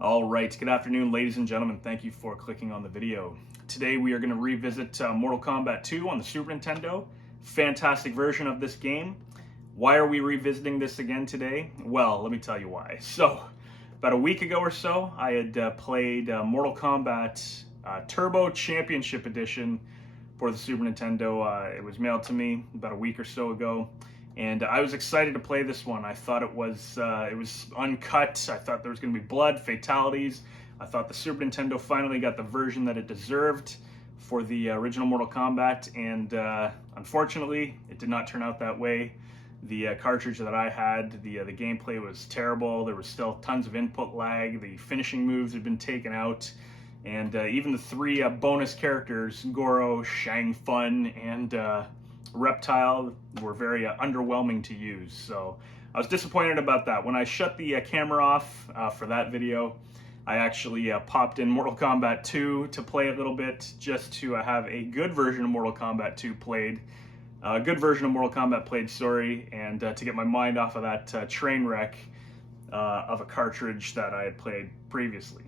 All right, good afternoon, ladies and gentlemen. Thank you for clicking on the video. Today we are going to revisit Mortal Kombat 2 on the Super Nintendo. Fantastic version of this game. Why are we revisiting this again today? Well, let me tell you why. So, about a week ago or so, I had played Mortal Kombat Turbo Championship Edition for the Super Nintendo. It was mailed to me about a week or so ago. And I was excited to play this one. I thought it was uncut. I thought there was going to be blood, fatalities. I thought the Super Nintendo finally got the version that it deserved for the original Mortal Kombat, and unfortunately, it did not turn out that way. The cartridge that I had, the gameplay was terrible. There was still tons of input lag. The finishing moves had been taken out, and even the three bonus characters, Goro, Shang Fun, and Reptile, were very underwhelming to use. So I was disappointed about that. When I shut the camera off for that video, I actually popped in Mortal Kombat 2 to play a little bit, just to have a good version of Mortal Kombat 2 played. A good version of Mortal Kombat played, sorry, and to get my mind off of that train wreck of a cartridge that I had played previously.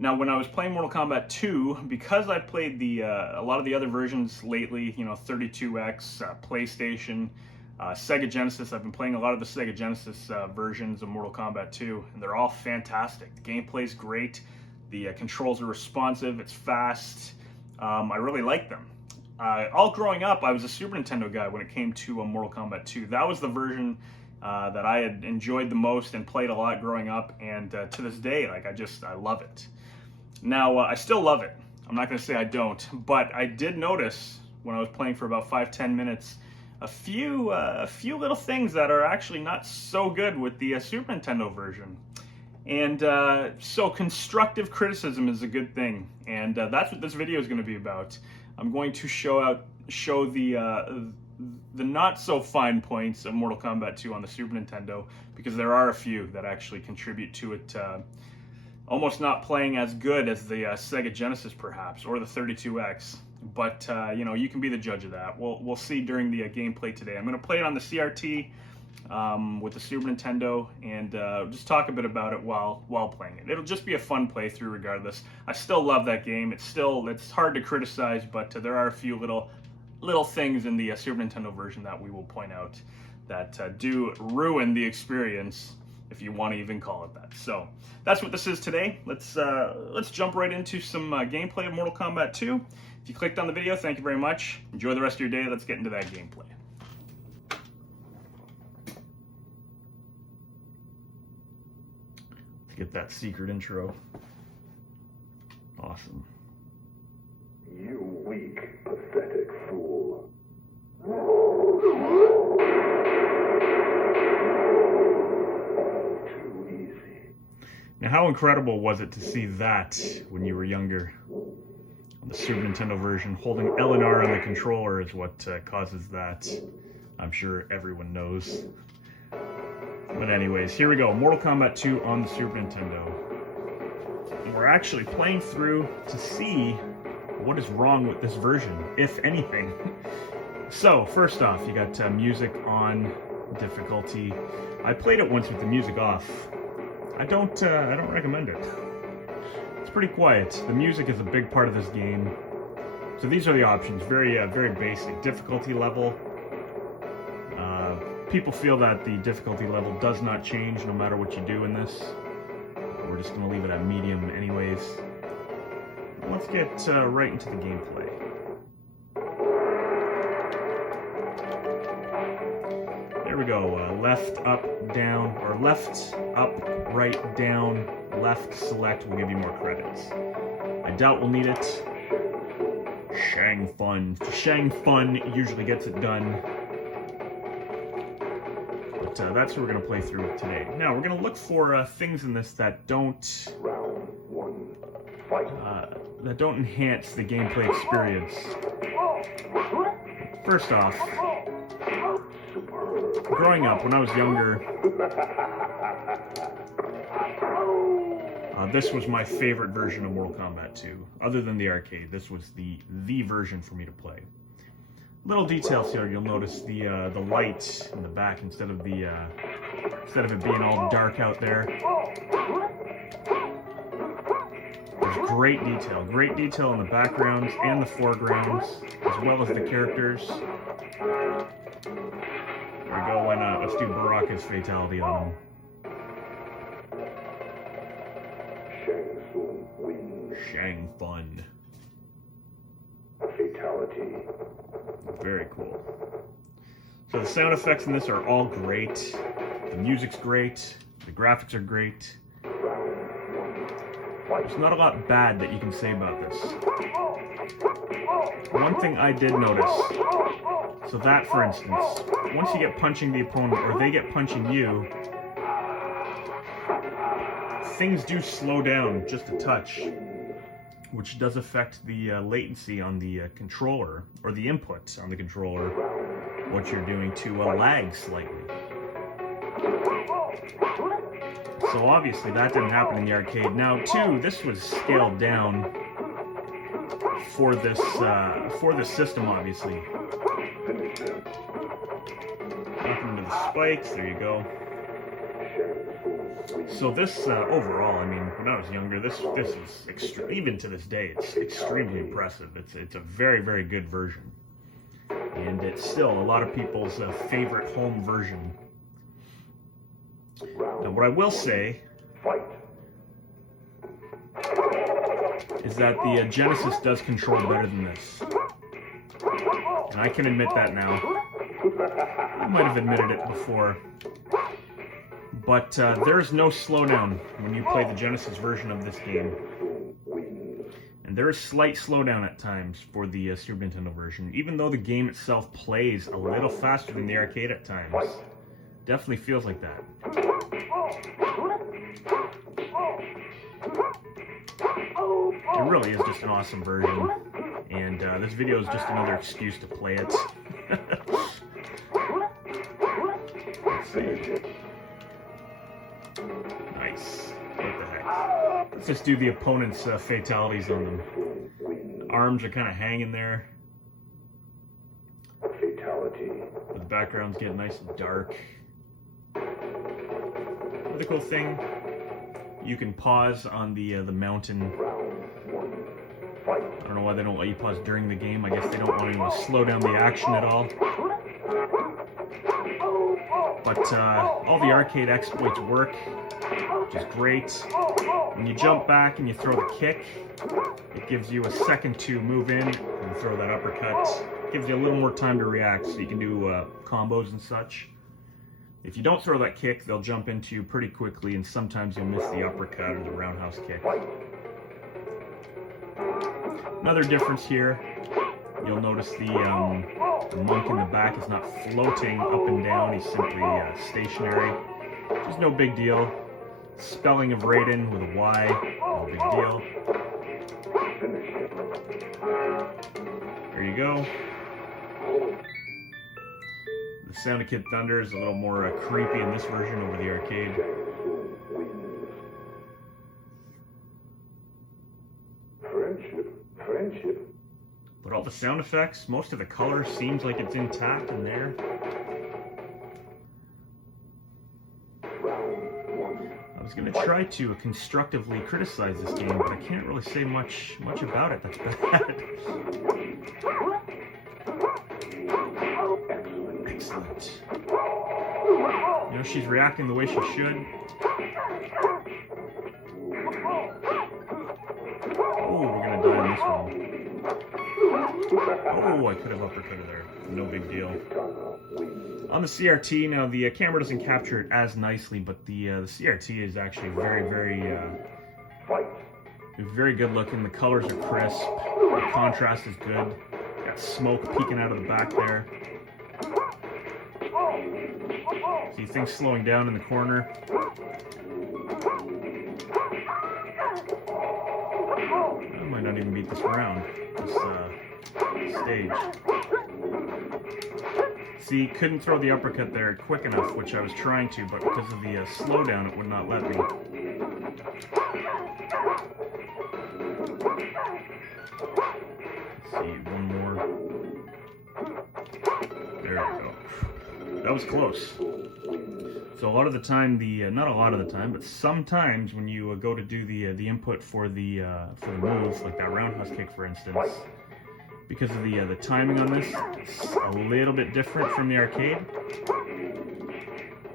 Now, when I was playing Mortal Kombat 2, because I played a lot of the other versions lately, you know, 32X, PlayStation, Sega Genesis, I've been playing a lot of the Sega Genesis versions of Mortal Kombat 2, and they're all fantastic. The gameplay's great, the controls are responsive, it's fast, I really like them. All growing up, I was a Super Nintendo guy when it came to Mortal Kombat 2. That was the version that I had enjoyed the most and played a lot growing up, and to this day, like, I love it. Now, I still love it. I'm not going to say I don't, but I did notice when I was playing for about 5-10 minutes a few little things that are actually not so good with the Super Nintendo version. And so constructive criticism is a good thing, and that's what this video is going to be about. I'm going to show the not so fine points of Mortal Kombat 2 on the Super Nintendo, because there are a few that actually contribute to it almost not playing as good as the Sega Genesis, perhaps, or the 32X. But you know, you can be the judge of that. We'll see during the gameplay today. I'm going to play it on the CRT with the Super Nintendo, and just talk a bit about it while playing it. It'll just be a fun playthrough regardless. I still love that game. It's hard to criticize, but there are a few little things in the Super Nintendo version that we will point out that do ruin the experience, if you want to even call it that. So that's what this is today. Let's jump right into some gameplay of Mortal Kombat 2. If you clicked on the video, thank you very much. Enjoy the rest of your day. Let's get into that gameplay. Let's get that secret intro. Awesome. You weak, pathetic fool. Too easy. Now, how incredible was it to see that when you were younger? On the Super Nintendo version, holding L and R on the controller is what causes that. I'm sure everyone knows. But anyways, here we go. Mortal Kombat 2 on the Super Nintendo. And we're actually playing through to see what is wrong with this version, if anything. So, first off, you got music on difficulty. I played it once with the music off. I don't recommend it. It's pretty quiet. The music is a big part of this game. So these are the options. Very basic. Difficulty level. People feel that the difficulty level does not change no matter what you do in this. We're just going to leave it at medium anyways. Let's get right into the gameplay. There we go. Left, up, down, or left, up, right, down, left, select will give you more credits. I doubt we'll need it. Shang Fun. Shang Fun usually gets it done. But that's what we're going to play through with today. Now, we're going to look for things in this that don't Round one. Fight. That don't enhance the gameplay experience. First off, growing up, when I was younger, this was my favorite version of Mortal Kombat 2. Other than the arcade, this was the version for me to play. Little details here, you'll notice the light in the back instead of it being all dark out there. There's great detail in the backgrounds and the foregrounds, as well as the characters. There we go, why not? Let's do Baraka's fatality on him. Shang Fun. Fatality. Very cool. So the sound effects in this are all great. The music's great. The graphics are great. There's not a lot bad that you can say about this. One thing I did notice, so that for instance, once you get punching the opponent or they get punching you, things do slow down just a touch, which does affect the latency on the controller, or the input on the controller, what you're doing to lag slightly. So obviously that didn't happen in the arcade. Now too, this was scaled down for this system, obviously. Nothing to the spikes, there you go. So this, overall, I mean, when I was younger, this is even to this day, it's extremely impressive. It's a very, very good version. And it's still a lot of people's favorite home version. Now, what I will say is that the Genesis does control better than this. And I can admit that now. I might have admitted it before. But there's no slowdown when you play the Genesis version of this game. And there is slight slowdown at times for the Super Nintendo version, even though the game itself plays a little faster than the arcade at times. Definitely feels like that. It really is just an awesome version, and this video is just another excuse to play it. Let's see. Nice. What the heck? Let's just do the opponent's fatalities on them. Arms are kind of hanging there. Fatality. The background's getting nice and dark. Another cool thing, you can pause on the mountain. I don't know why they don't let you pause during the game. I guess they don't want to slow down the action at all. But all the arcade exploits work, which is great. When you jump back and you throw the kick, it gives you a second to move in and throw that uppercut. It gives you a little more time to react, so you can do combos and such. If you don't throw that kick, they'll jump into you pretty quickly, and sometimes you'll miss the uppercut or the roundhouse kick. Another difference here, you'll notice the monk in the back is not floating up and down, he's simply stationary. Which is no big deal. Spelling of Raiden with a Y, no big deal. There you go. The sound of Kid Thunder is a little more creepy in this version over the arcade. Friendship. But all the sound effects, most of the color seems like it's intact in there. I was going to try to constructively criticize this game, but I can't really say much about it that's bad. Excellent. You know, she's reacting the way she should. Oh, we're going to die in this one. Oh, I could have uppercutted there. No big deal. On the CRT, now the camera doesn't capture it as nicely, but the CRT is actually very good looking. The colors are crisp. The contrast is good. Got smoke peeking out of the back there. See things slowing down in the corner. I might not even beat this round. This stage. See, couldn't throw the uppercut there quick enough, which I was trying to, but because of the slowdown, it would not let me. Let's see, one more. There we go. That was close. So a lot of the time, not a lot of the time, but sometimes when you go to do the input for the moves, like that roundhouse kick, for instance, because of the timing on this, it's a little bit different from the arcade.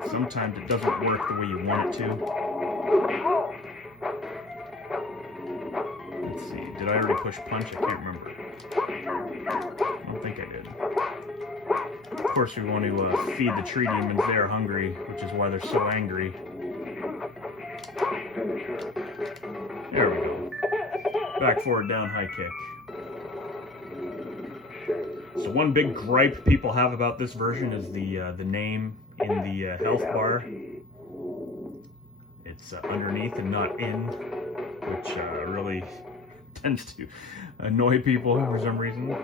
Sometimes it doesn't work the way you want it to. Let's see, did I already push punch? I can't remember. I don't think I did. Of course, we want to feed the tree demons. They are hungry, which is why they're so angry. There we go. Back, forward, down, high kick. So one big gripe people have about this version is the name in the health bar. It's underneath and not in, which really tends to annoy people for some reason.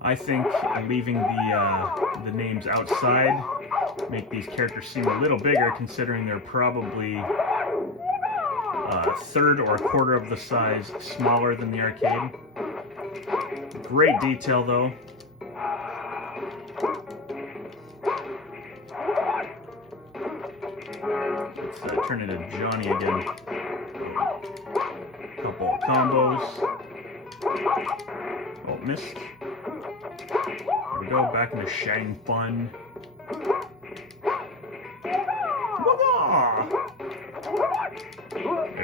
I think leaving the names outside make these characters seem a little bigger, considering they're probably a third or a quarter of the size smaller than the arcade. Great detail, though. Let's turn into Johnny again. Couple of combos. Oh, missed. There we go, back into Shang Fun. There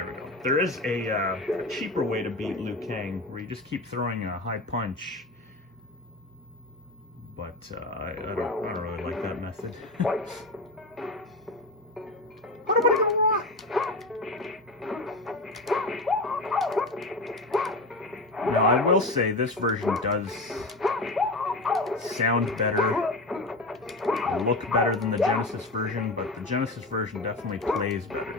we go. There is a cheaper way to beat Liu Kang, where you just keep throwing a high punch. But I don't really like that method. Now, I will say this version does sound better, look better than the Genesis version, but the Genesis version definitely plays better.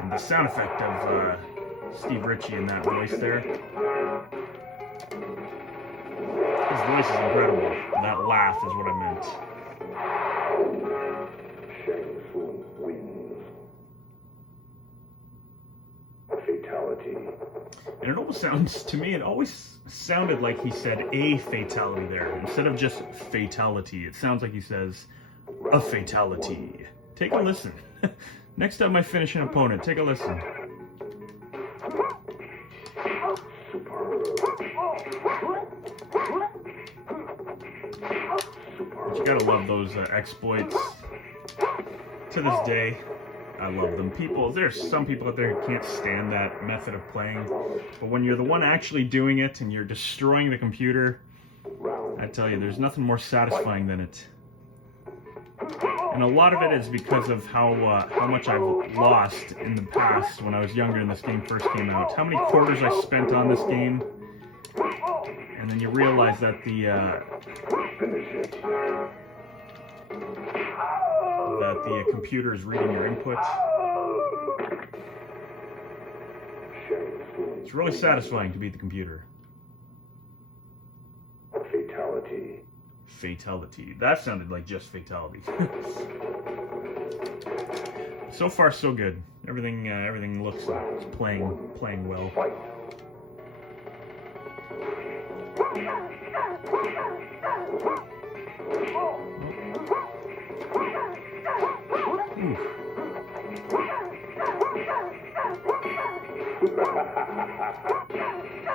And the sound effect of Steve Ritchie in that voice there, his voice is incredible. That laugh is what I meant. Fatality. And it almost sounds, to me, it always sounded like he said a fatality there. Instead of just fatality, it sounds like he says a fatality. Take a listen. Next time I finish an opponent, take a listen. But you gotta love those exploits. To this day, I love them. There's some people out there who can't stand that method of playing, but when you're the one actually doing it and you're destroying the computer, I tell you, there's nothing more satisfying than it. And a lot of it is because of how much I've lost in the past when I was younger and this game first came out. How many quarters I spent on this game, and then you realize that the computer is reading your input. It's really satisfying to beat the computer. Fatality. Fatality. That sounded like just fatality. So far, so good. Everything looks like it's playing well.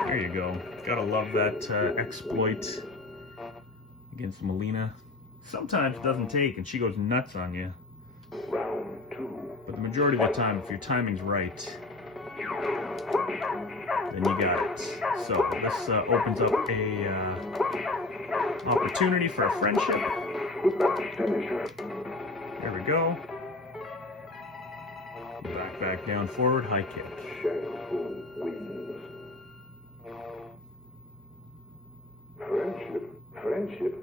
There you go. Gotta love that exploit against Melina. Sometimes it doesn't take and she goes nuts on you. But the majority of the time, if your timing's right, then you got it. So this opens up a opportunity for a friendship. There we go. Back, down, forward, high kick. Friendship.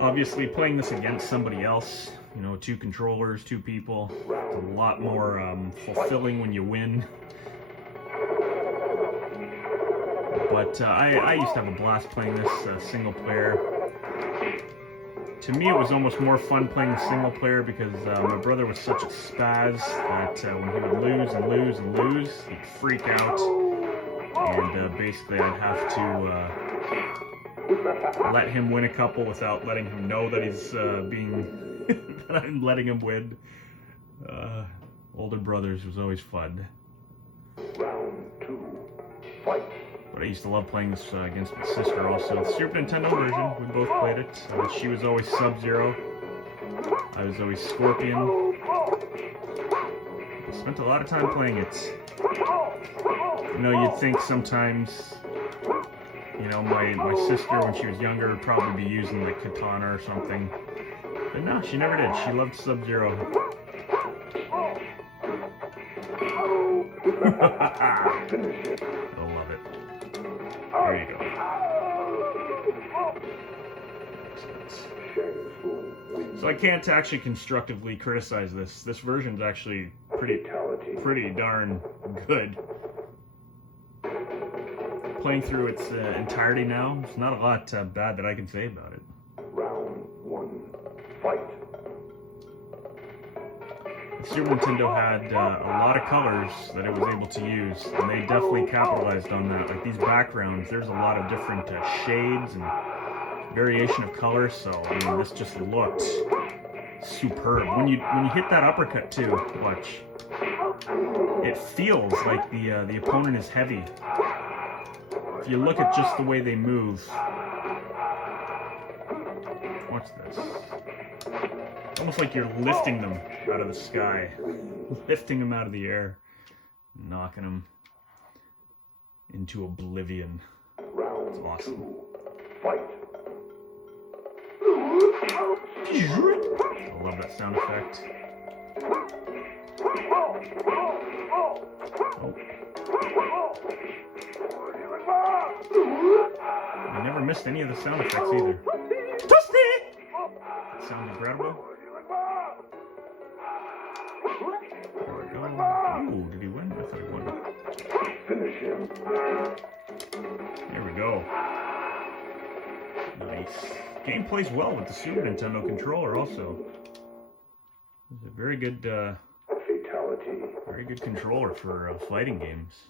Obviously, playing this against somebody else, you know, 2 controllers, 2 people, it's a lot more fulfilling when you win. But I used to have a blast playing this single player. To me, it was almost more fun playing the single player because my brother was such a spaz that when he would lose and lose and lose, he'd freak out, and basically I'd have to let him win a couple without letting him know that he's being that I'm letting him win. Older brothers was always fun. Round 2. Fight. But I used to love playing this against my sister also. The Super Nintendo version, we both played it. She was always Sub-Zero. I was always Scorpion. I spent a lot of time playing it. You know, you'd think sometimes, you know, my sister when she was younger would probably be using the katana or something. But no, she never did. She loved Sub-Zero. I love it. There you go. So I can't actually constructively criticize this. This version's actually pretty darn good. Playing through its entirety now, there's not a lot bad that I can say about it. Round 1. Fight. The Super Nintendo had a lot of colors that it was able to use, and they definitely capitalized on that. Like these backgrounds, there's a lot of different shades and variation of color, so I mean, this just looked superb. When you hit that uppercut too, watch, it feels like the opponent is heavy. If you look at just the way they move, watch this. It's almost like you're lifting them out of the sky, lifting them out of the air, knocking them into oblivion. It's awesome. Fight. I love that sound effect. Oh. I never missed any of the sound effects either. That sounds incredible. There we go. Oh, did he win? I thought he won. Finish him. There we go. Nice. Game plays well with the Super Nintendo controller also. It's a very good controller for fighting games.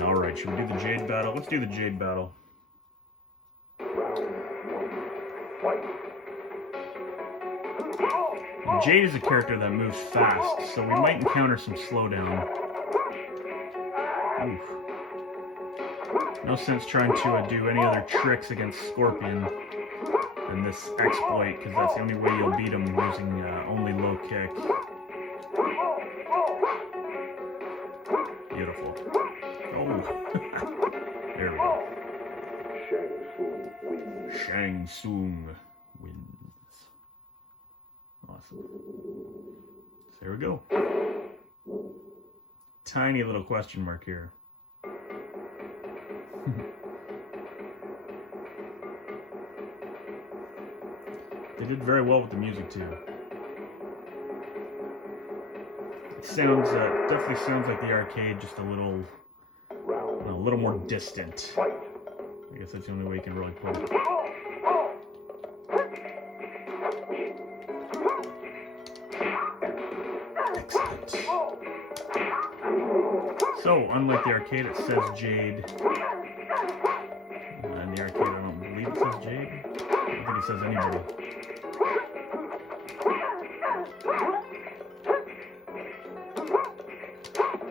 Alright, should we do the Jade battle? Let's do the Jade battle. Jade is a character that moves fast, so we might encounter some slowdown. Oof. No sense trying to do any other tricks against Scorpion than this exploit, because that's the only way you'll beat him using only low kick. Beautiful. Oh. There we go. Shang Tsung wins. Awesome. So there we go. Tiny little question mark here. They did very well with the music too. It sounds definitely sounds like the arcade, just a little more distant. I guess that's the only way you can really put it. Excellent. So, unlike the arcade, it says Jade. In the arcade, I don't believe it says Jade. I don't think it says anybody.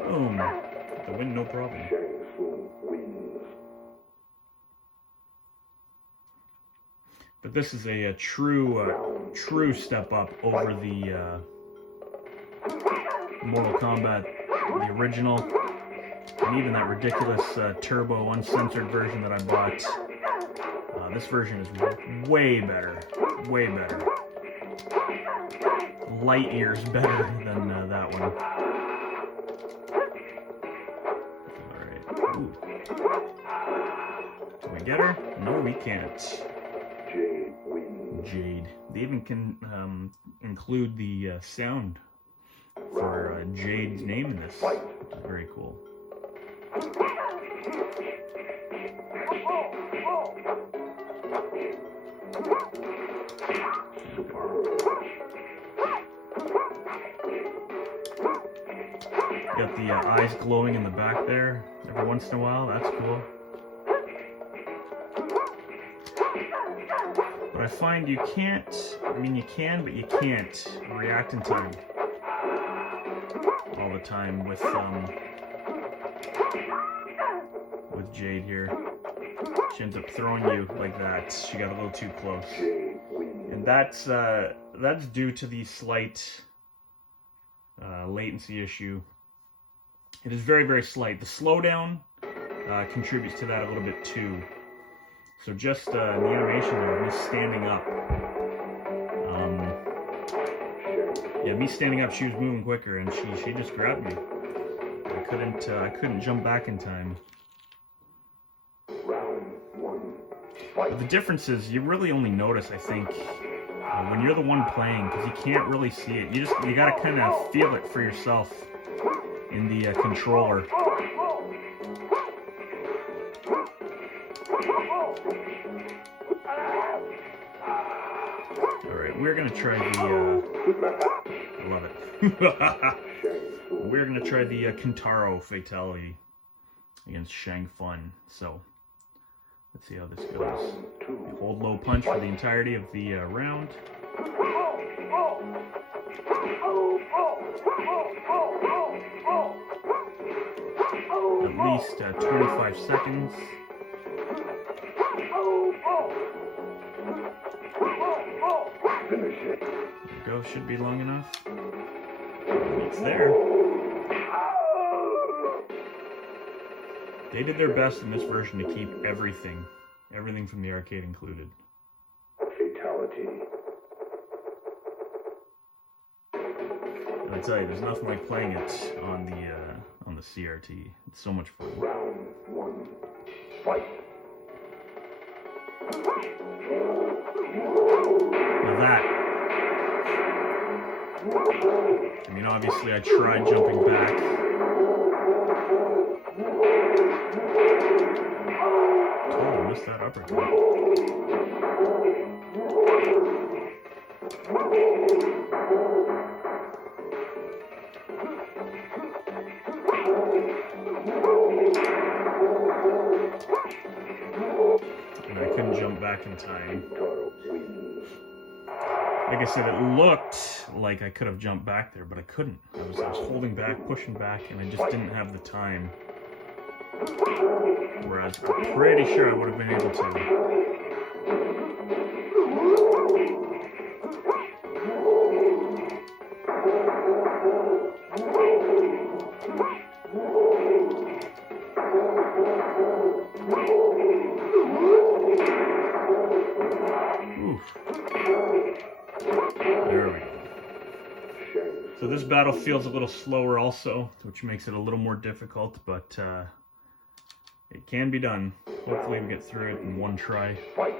Boom. The win, no problem. But this is a true step up over the Mortal Kombat, the original, and even that ridiculous turbo uncensored version that I bought. This version is way better, light years better than that one. Alright, ooh. Can we get her? No, we can't. Jade. They even can include the sound for Jade's name in this, which is very cool. Got the eyes glowing in the back there every once in a while. That's cool. But I find you can't, I mean you can, but you can't react in time all the time with Jade here. She ends up throwing you like that. She got a little too close. And that's due to the slight latency issue. It is very, very slight. The slowdown contributes to that a little bit too. So just the animation of me standing up. Yeah, me standing up, she was moving quicker, and she just grabbed me. I couldn't jump back in time. But the difference is, you really only notice, I think, when you're the one playing, because you can't really see it. You gotta kind of feel it for yourself in the controller. Alright, we're gonna try the, I love it. We're gonna try the Kintaro Fatality against Shang Fun. So, let's see how this goes. You hold low punch for the entirety of the round. At least 25 seconds. There you go, should be long enough. It's there. They did their best in this version to keep everything from the arcade included. Fatality. I tell you, there's nothing like playing it on the CRT. It's so much fun. Round 1. Fight. Now that, I mean, obviously I tried jumping back. Totally missed that uppercut. And I couldn't jump back in time. Like I said, it looked like I could have jumped back there, but I couldn't. I was holding back, pushing back, and I just didn't have the time. Whereas I'm pretty sure I would have been able to. There we go. So this battle feels a little slower also, which makes it a little more difficult, but it can be done. Hopefully we get through it in one try. Fight.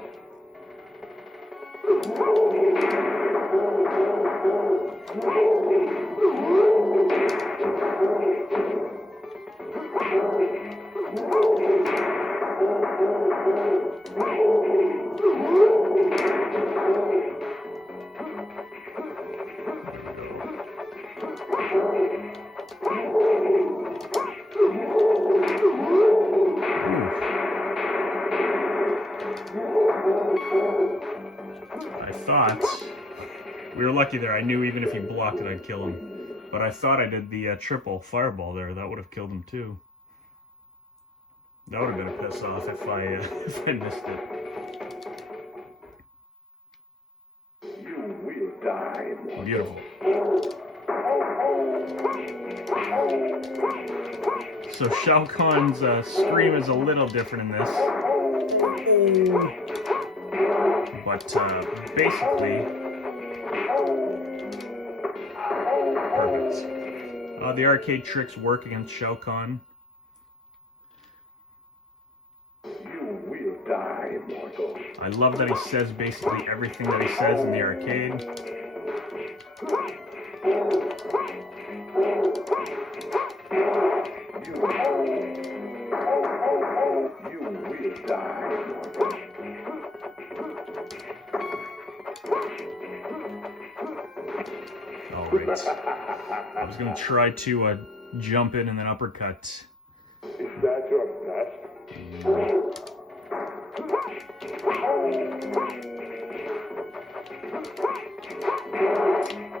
I thought, we were lucky there, I knew even if he blocked it I'd kill him. But I thought I did the triple fireball there, that would have killed him too. That would have been a piss off if I missed it. You will die. Beautiful. So Shao Kahn's scream is a little different in this. But basically, perfect. The arcade tricks work against Shao Kahn. You will die, mortal. I love that he says basically everything that he says in the arcade. You will die, mortal. Alright. I was going to try to jump in and then uppercut. Is that your best?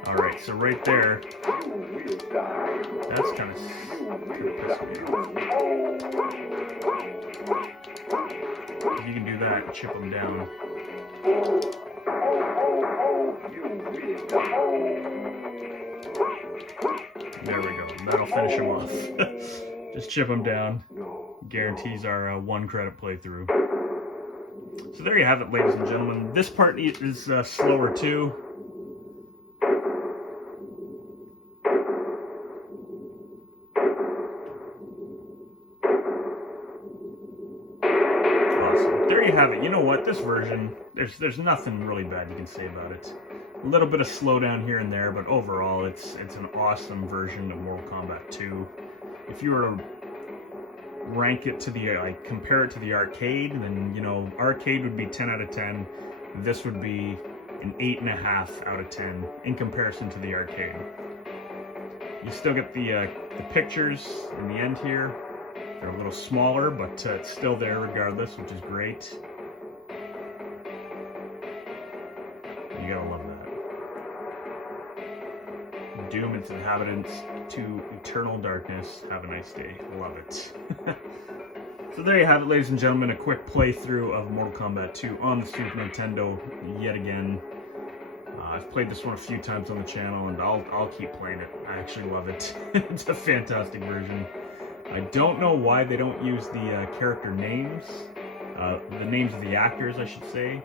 Alright, so right there, You will die. that's kind of pissing me off. If you can do that and chip them down. You will die. There we go. That'll finish him off. Just chip him down. No. Guarantees our 1 credit playthrough. So there you have it, ladies and gentlemen. This part is slower too. Awesome. There you have it. You know what? This version, there's nothing really bad you can say about it. A little bit of slowdown here and there, but overall, it's an awesome version of Mortal Kombat 2. If you were to rank it to the, compare it to the arcade, then, you know, arcade would be 10 out of 10. This would be an 8.5 out of 10 in comparison to the arcade. You still get the pictures in the end here. They're a little smaller, but it's still there regardless, which is great. You gotta love that. Doom its inhabitants to eternal darkness. Have a nice day. Love it. So there you have it, ladies and gentlemen. A quick playthrough of Mortal Kombat 2 on the Super Nintendo yet again. I've played this one a few times on the channel, and I'll keep playing it. I actually love it. It's a fantastic version. I don't know why they don't use the character names, the names of the actors, I should say,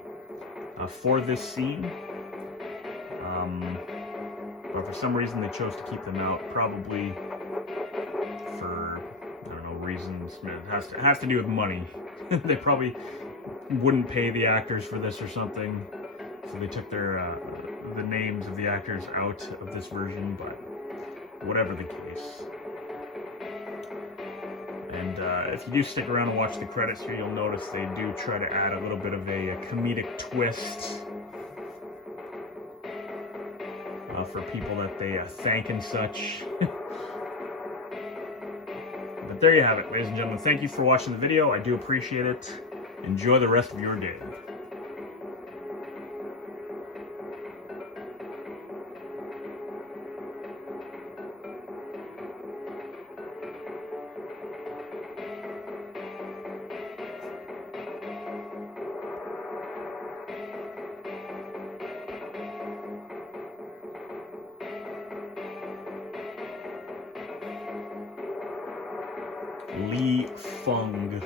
for this scene. But for some reason they chose to keep them out, probably for, I don't know, reasons. It has to do with money. They probably wouldn't pay the actors for this or something, so they took their the names of the actors out of this version, but whatever the case. And if you do stick around and watch the credits here, you'll notice they do try to add a little bit of a comedic twist for people that they thank and such. But there you have it, ladies and gentlemen. Thank you for watching the video. I do appreciate it. Enjoy the rest of your day. Lee Fung.